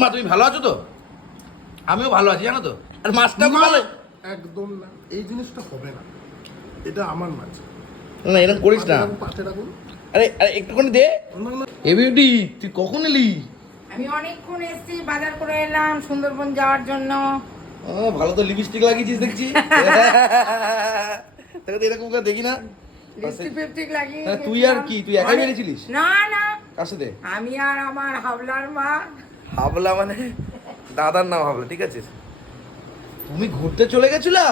মা তুমি ভালো আছো তো? আমিও ভালো আছি জানো তো? আর মাছটা ভালো একদম না এই জিনিসটা হবে না। এটা আমার মাছ। না এরকম করিস না। পাশে রাখুন। আরে আরে একটুখানি দে। এ বিউটি তুই কখন এলি? আমি অনেকক্ষণ এসেছি বাজার করে এলাম সুন্দরবন যাওয়ার জন্য। ও, ভালো তো লিপস্টিক লাগিয়েছিস দেখছি। তোকে তো এরকম করে দেখি না। লিপস্টিক লাগিয়ে তুই আর কি? তুই একাই বেরিয়েছিলিস? না না। কার সাথে? আমি আর আমার হাবলার মা। হাবলা মানে দাদার নাম হাবলা ঠিক আছে? তুমি ঘুরতে চলে গেছিলা?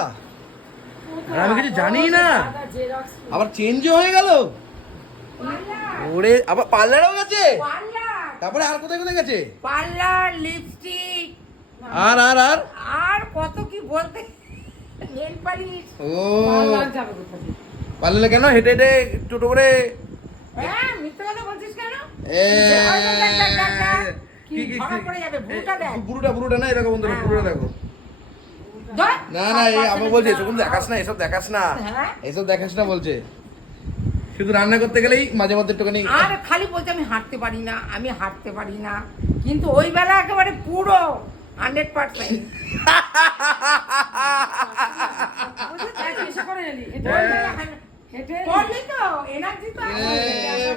আমি কিছু জানি না। আবার চেঞ্জও হয়ে গেল। ওরে আবার পার্লারও গেছে? তারপরে আর কোথায় কোথায় গেছে? পার্লার লিপস্টিক আর আর আর? আর কত কি বলতে? Nail polish. ও। পার্লার কেন? হেঁটে হেঁটে টোটো করে? হ্যাঁ মিথ্যে কথা বলছিস কেন? এ, কি কি, কি, ধরা পড়ে যাবে ভুলটা দেখ। বুড়োটা বুড়োটা না এরকম বন্ধুরা হ্যাঁ। দেখো। না না এই আমি বলছি এসব দেখাস না এসব দেখাস না। হ্যাঁ? এসব দেখাস না বলছে। শুধু রান্না করতে গেলেই মাঝে মধ্যে একটুখানি আর খালি বলছে আমি হাঁটতে পারি না আমি হাঁটতে পারি না। কিন্তু ওই বেলা একেবারে পুরো হান্ড্রেড পার্সেন্ট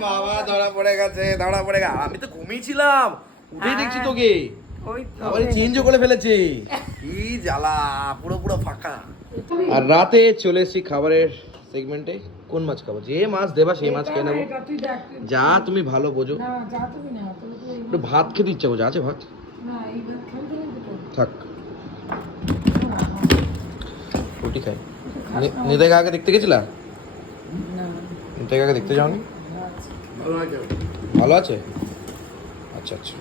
বাবা ধরা পড়ে গেছে ধরা পড়ে গেছে। আমি তো ঘুমিয়েছিলাম। উঠেই দেখছি তোকে। আবার চেঞ্জও করে ফেলেছে। কি জ্বালা পুরো পুরো ফাঁকা। আর রাতে চলে এসেছি খাবারের সেগমেন্টে কোন মাছ খাব? যে মাছ দেবা সেই মাছ খেয়ে নেব। যা তুমি ভালো বোঝো। একটু ভাত খেতে ইচ্ছা করছে আছে ভাত? থাক। রুটি খাই। নিতে আগে দেখতে গেছিলা? নিতে আগে দেখতে যাওনি? ভালো আছে? আচ্ছা আচ্ছা।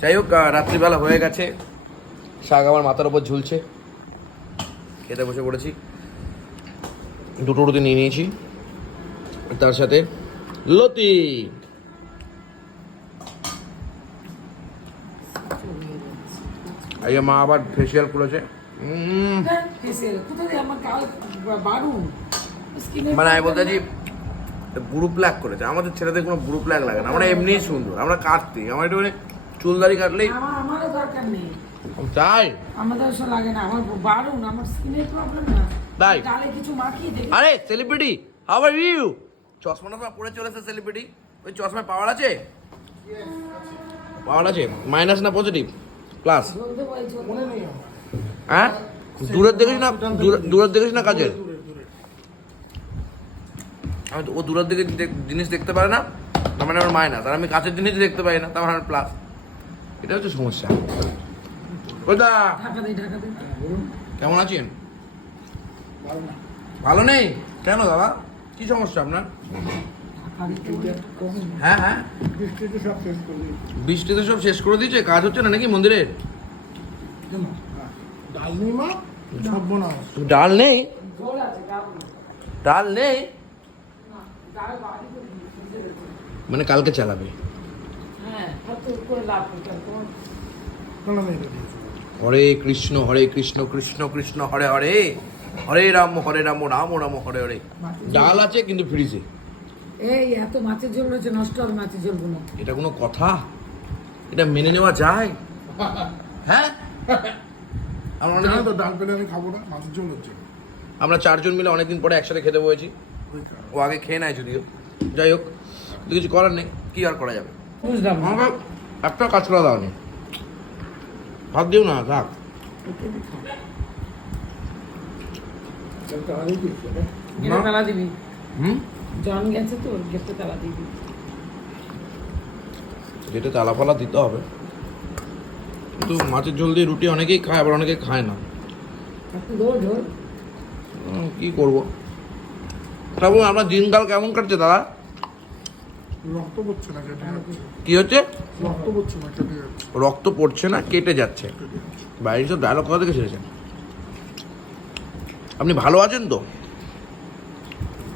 যাই হোক রাত্রিবেলা হয়ে গেছে। শাক আমার মাথার উপর ঝুলছে। খেতে বসে পড়েছি। দুটো রুটি নিয়ে নিয়েছি। তার সাথে লতি। এই মা আবার ফেসিয়াল করেছে উম, মানে আমি বলতে বুড়ো প্ল্যাক করেছে। আমাদের ছেলেদের কোনো গ্রুপ প্ল্যাক লাগে না। আমরা এমনিই সুন্দর। আমরা কাটতি। আমার একটু মানে চুলদারি কাটলেই আমার আমারও দরকার নেই। তাই? আমাদের ওসব লাগে না। আমার বারণ আমার স্কিনের প্রবলেম না। তাই? গালে কিছু মাখিয়ে দেখি। আরে সেলিব্রিটি হাউ আর ইউ চশমাটা তো পরে চলেছে সেলিব্রিটি ওই চশমায় পাওয়ার আছে? পাওয়ার আছে মাইনাস না পজিটিভ প্লাস হ্যাঁ? দূরের দেখিস না দূরে- দূরের দেখিস না কাজের? দূরে দূরে আমি তো ও দূরের দিকে জিনিস দেখতে পারে না? তার মানে আমার মাইনাস। আর আমি কাছের জিনিস দেখতে পাই না তার মানে প্লাস এটা হচ্ছে সমস্যা। দিই কেমন আছেন? ভালো নেই? কেন দাদা? কি সমস্যা আপনার? হ্যাঁ হ্যাঁ। করে দিয়েছি সব শেষ করে দিয়েছে, কাজ হচ্ছে না নাকি মন্দিরের। ডাল নেই? ডাল নেই? মানে কালকে চালাবে। হরে কৃষ্ণ হরে কৃষ্ণ কৃষ্ণ কৃষ্ণ হরে হরে। হরে রাম হরে রাম রাম রাম হরে হরে। ডাল আছে কিন্তু ফ্রিজে। এই এত মাছের ঝোল রয়েছে নষ্ট হবে মাছের ঝোলগুলো এটা কোনো কথা? এটা মেনে নেওয়া যায়? হ্যাঁ? আমরা অনেক তো ডাল পেলে আমি খাব না মাছের ঝোল হচ্ছে। আমরা চারজন মিলে অনেকদিন পরে একসাথে খেতে বসেছি। ও আগে খেয়ে নেয় যদিও। যাই হোক কিছু করার নেই কি আর করা যাবে? বুঝলাম। আমাকে একটা কাজ করা দাও নি। ভাত দিও না থাক। তালা দিবি? হুম? জন গেছে তো গেটে তালা দিবি। যেটা তালা ফালা দিতে হবে। কিন্তু মাছের ঝোল দিয়ে রুটি অনেকেই খায় আবার অনেকে খায় না। কি করব? তারপর আপনার দিনকাল কেমন কাটছে দাদা? রক্ত পড়ছে না কেটে যাচ্ছে। কি হচ্ছে? রক্ত পড়ছে না কেটে যাচ্ছে। রক্ত পড়ছে না কেটে যাচ্ছে। বাইরে সব ডায়লগ কথা থেকে ছেড়েছেন? আপনি ভালো আছেন তো?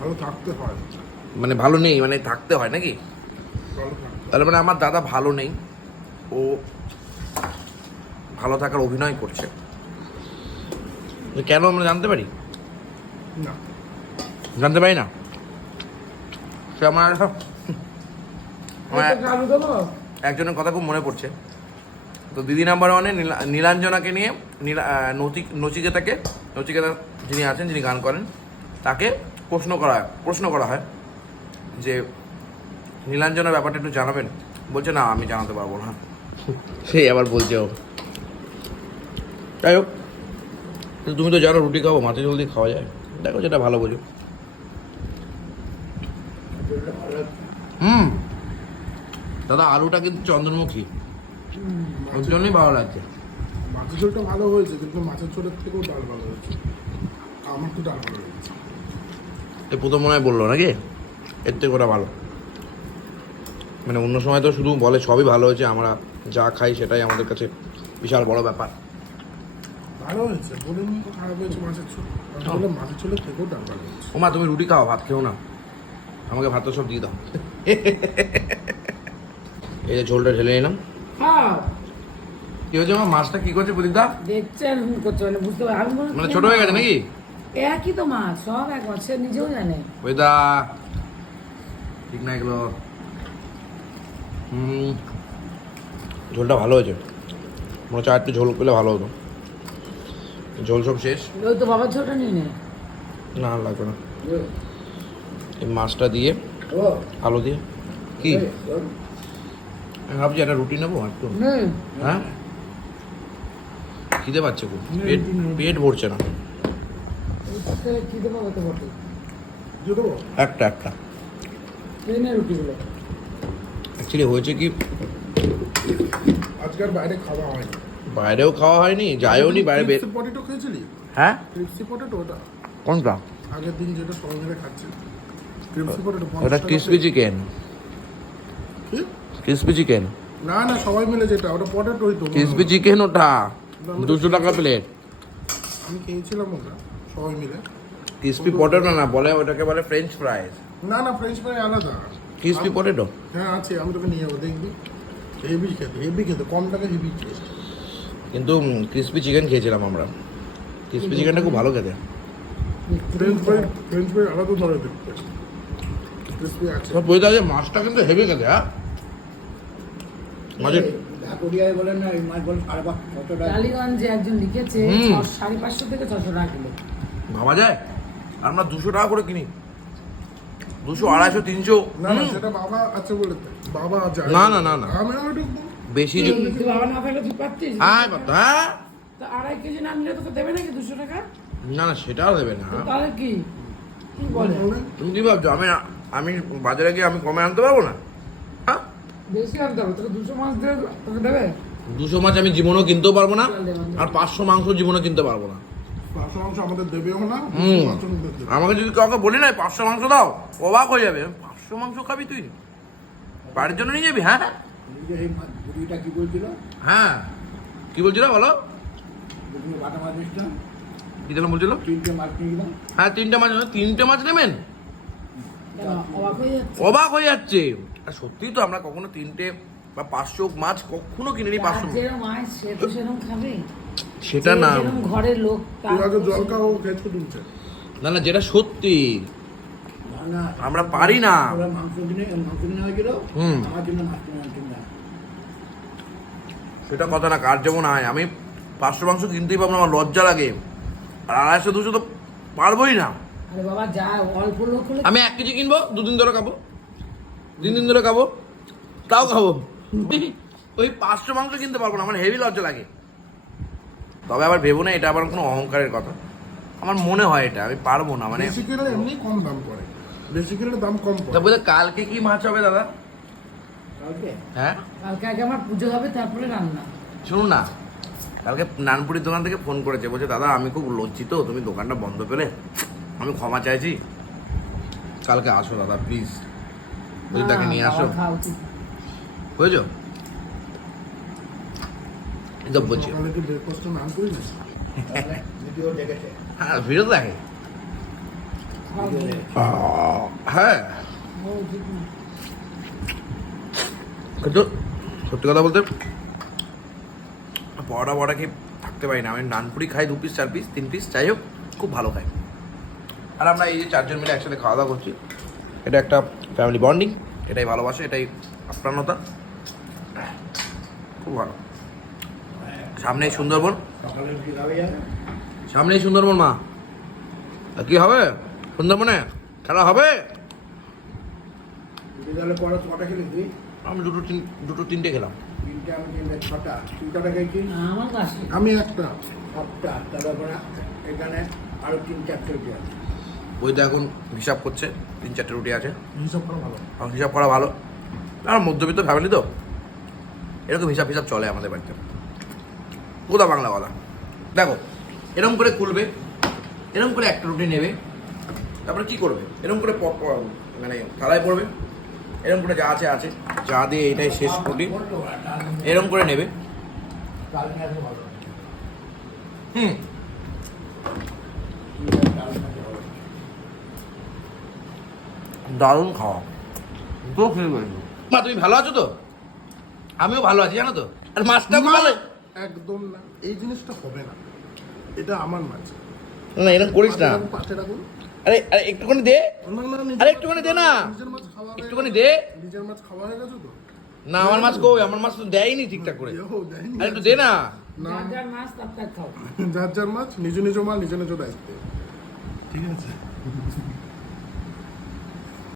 ভালো থাকতে হয়। মানে ভালো নেই মানে থাকতে হয় নাকি? তাহলে মানে আমার দাদা ভালো নেই ও ভালো থাকার অভিনয় করছে। কেন আমরা জানতে পারি? না। জানতে পারি না? সে আমার আমার আলু একজনের কথা খুব মনে পড়ছে। তো দিদি নাম্বার ওয়ানে নীলাঞ্জনাকে নিয়ে নীলা নচিকেতাকে নচিকেতা যিনি আছেন যিনি গান করেন তাকে প্রশ্ন করা প্রশ্ন করা হয় যে নীলাঞ্জনার ব্যাপারটা একটু জানাবেন? বলছে না আমি জানাতে পারব না। সেই আবার বলছে ও। যাই হোক তুমি তো জানো রুটি খাব মাছে জলদি খাওয়া যায়। দেখো যেটা ভালো বোঝো। হুম। দাদা আলুটা কিন্তু চন্দ্রমুখী। ওর জন্যই ভালো লাগছে। মাছের ঝোলটা ভালো হয়েছে কিন্তু মাছের ঝোলের থেকেও ডাল ভালো হয়েছে। আমার তো ডাল ভালো লেগেছে এ প্রথম মনে হয় বলল নাকি? এর থেকে ওটা ভালো। মানে অন্য সময় তো শুধু বলে সবই ভালো হয়েছে আমরা যা খাই সেটাই আমাদের কাছে বিশাল বড় ব্যাপার। ভালো হয়েছে বলিনি খারাপ হয়েছে মাছের ঝোল। মাছের ঝোলের থেকেও ডাল ভালো হয়েছে। ওমা তুমি রুটি খাও ভাত খেও না। আমাকে ভাত সব দিয়ে দাও। এই যে ঝোলটা ঢেলে নিলাম। হ্যাঁ। কি হয়েছে আমার মাছটা কি করছে প্রদীপদা দেখছেন হুম করছে মানে বুঝতে পারি আমি বললাম, মানে ছোট হয়ে গেছে নাকি? একই তো মাছ সব এক মাছ সে নিজেও জানে। ওইদা ঠিক না এগুলো। হুম ঝোলটা ভালো হয়েছে। মনে হচ্ছে আর একটু ঝোল পেলে ভালো হতো। ঝোল সব শেষ। ওই তো বাবার ছোটা নিয়ে নে। না লাগবে না। এই মাছটা দিয়ে আলু দিয়ে। কি? ভাবছি একটা রুটি নেব একটু। হ্যাঁ? খিদে পাচ্ছে খুব। পেট পেট ভরছে না। একটা একটা। অ্যাকচুয়ালি হয়েছে কি? আজকে আর বাইরে খাওয়া হয়নি। বাইরেও খাওয়া হয়নি যায়ও নি বাইরে বের পটেটো খেয়েছিলি? হ্যাঁ? ক্রিপসি পটেটো ওটা। কোনটা? আগের দিন যেটা সবাই মিলে খাচ্ছি ক্রিপসি পটেটো ওটা ক্রিসপি চিকেন ক্রিসপি চিকেন না না সবাই মিলে যেটা ওটা পটেটোই তো। ক্রিসপি চিকেন ওটা? দুশো টাকা প্লেট আমি খেয়েছিলাম ওটা সবাই মিলে। ক্রিসপি পটেটো না বলে ওটাকে বলে ফ্রেঞ্চ ফ্রাইজ না না ফ্রেঞ্চ ফ্রাই আলাদা। ক্রিসপি পটেটো হ্যাঁ আছে আমি তোকে নিয়ে যাব দেখবি। হেভি খেতে হেভি খেতে কম টাকা হেভি খেতে কিন্তু ক্রিসপি চিকেন খেয়েছিলাম আমরা। ক্রিসপি চিকেনটা খুব ভালো খেতে। ফ্রেঞ্চ ফ্রাই ফ্রেঞ্চ ফ্রাই আলাদা ধরে দেখতে ক্রিসপি আছে। মাছটা কিন্তু হেভি খেতে হ্যাঁ? মাঝে ঢাকুরিয়ায় বলেন না এই মাছ বলেন সাড়ে পাঁচ টাকা। টালিগঞ্জে একজন লিখেছে সাড়ে পাঁচশো থেকে ছশো টাকা কিলো। ভাবা যায়? আর আমরা দুশো টাকা করে কিনি। দুশো আড়াইশো তিনশো। না না সেটা বাবা আছে বলে বাবা যায় না, না, না, না। আমার ঢুকবো বেশি বাবা না থাকলে তুই পারতিস? হ্যাঁ কথা হ্যাঁ? তো আড়াই কেজি না নিলে তোকে দেবে নাকি দুশো টাকা? না না সেটাও দেবে না। তাহলে কি? কি বলে? তুমি কি ভাবছ? আমি আমি বাজারে গিয়ে আমি কমে আনতে পারব না? বেশি তোকে দুশো মাছ দেবে তোকে দেবে? দুশো মাছ আমি জীবনও কিনতেও পারব না আর পাঁচশো মাংস জীবনও কিনতে পারব না। পাঁচশো মাংস আমাদের দেবেও না। আমাকে যদি কাউকে বলি না পাঁচশো মাংস দাও অবাক হয়ে যাবে। পাঁচশো মাংস খাবি তুই? বাড়ির জন্য নিয়ে যাবি হ্যাঁ? কি বলছিল? হ্যাঁ। কি বলছিল বলো? কি যেন বলছিল? হ্যাঁ তিনটে মাছ তিনটে মাছ নেবেন? অবাক অবাক হয়ে যাচ্ছে। আর সত্যি তো আমরা কখনো তিনটে বা পাঁচশো মাছ কখনো কিনিনি পাঁচশো। খাবে। সেটা না। ঘরের লোক জল খাও খেয়েছো তুলছে না না যেটা সত্যি। না না আমরা পারি না। হুম। মাছ সেটা কথা না কার যেমন আয়। আমি পাঁচশো মাংস কিনতেই পারব না আমার লজ্জা লাগে। আর আড়াইশো দুশো তো পারবোই না। বাবা যা অল্প লোক আমি এক কেজি কিনবো দুদিন ধরে খাব। তিন দিন ধরে খাব তাও খাব। ওই পাঁচশো মাংস কিনতে পারব না আমার হেভি লজ্জা লাগে। তবে আবার ভেবো না এটা আবার কোনো অহংকারের কথা। আমার মনে হয় এটা আমি পারব না মানে বেশি কিনলে এমনি কম দাম পড়ে। বেশি কিনলে দাম কম পড়ে। বলে কালকে কি মাছ হবে দাদা? কালকে? হ্যাঁ? কালকে আগে আমার পুজো হবে তারপরে রান্না। শুনুন না কালকে নানপুরির দোকান থেকে ফোন করেছে বলছে দাদা আমি খুব লজ্জিত তুমি দোকানটা বন্ধ পেলে? আমি ক্ষমা চাইছি। কালকে আসো দাদা প্লিজ তাকে নিয়ে আসো। বুঝেছ? বলছি হ্যাঁ ভিডিও দেখে। হ্যাঁ। কিন্তু সত্যি কথা বলতে পরোটা বড়া খেয়ে থাকতে পারি না। আমি নানপুরি খাই দু পিস চার পিস তিন পিস যাই হোক খুব ভালো খাই। আর আমরা এই যে চারজন মিলে একসাথে খাওয়া দাওয়া করছি এটা একটা ফ্যামিলি বন্ডিং এটাই ভালোবাসা এটাই আপ্রাণতা। খুব ভালো। সামনেই সুন্দরবন। সকালে কি যাবে সামনেই সুন্দরবন মা। কি হবে? সুন্দরবনে খেলা হবে? আমি দুটো তিন দুটো তিনটে খেলাম। তিনটে আমি একটা। সাতটা। তারপরে এখানে আরও তিন চারটে রুটি আছে। তো এখন হিসাব করছে তিন চারটে রুটি আছে। হিসাব করা ভালো। হিসাব করা ভালো। আর মধ্যবিত্ত ফ্যামিলি তো? এরকম হিসাব হিসাব চলে আমাদের বাড়িতে। কোথা বাংলা কথা দেখো এরকম করে খুলবে এরকম করে একটা রুটি নেবে তারপরে কি করবে? এরকম করে মানে থালায় পড়বে এরকম করে যা আছে আছে। যা দিয়ে এটাই শেষ রুটি এরকম করে নেবে। হুম ডাল নিয়ে আসলে ভালো দারুণ খাওয়া। খেয়ে গেছি মা তুমি ভালো আছো তো? আমিও ভালো আছি জানো তো? আর মাছটা ভালো একদম না এই জিনিসটা হবে না। এটা আমার মাছ। না এরকম করিস না। পাশে রাখুন। আরে আরে একটুখানি দে। আরে একটুখানি দে না। নিজের মাছ খাওয়া একটুখানি দে। নিজের মাছ খাওয়া হয়ে গেছে তো? না আমার মাছ কই? আমার মাছ তো দেয়নি ঠিকঠাক করে। আরে একটু দে না। না। যার যার মাছ তার তার খাও। যার যার মাছ নিজ নিজ মাল নিজ নিজ দায়িত্বে। ঠিক আছে।